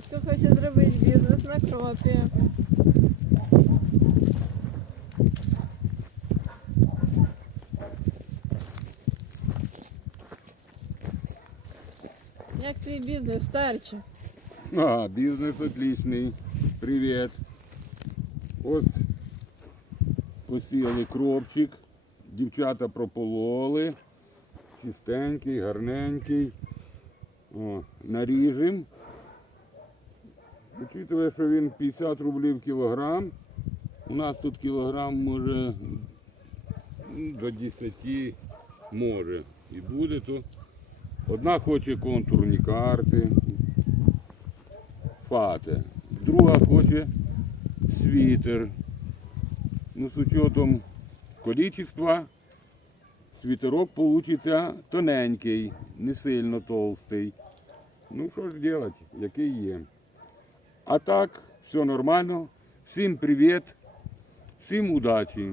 Батько хоче зробити бізнес на кропі. Як твій бізнес, старче? А, бізнес отличний. Привіт. Ось посіяли кропчик. Дівчата пропололи. Чистенький, гарненький. О, наріжем. Учитывая, що він 50 рублів кілограм. У нас тут кілограм може ну, до 10 може. І буде то. Одна хоче контурні карти, фате. Друга хоче світер. Ну, з учетом количества, світерок получиться тоненький, не сильно толстий. Ну, що ж робити, який є. А так, все нормально. Всім привіт, всім удачі.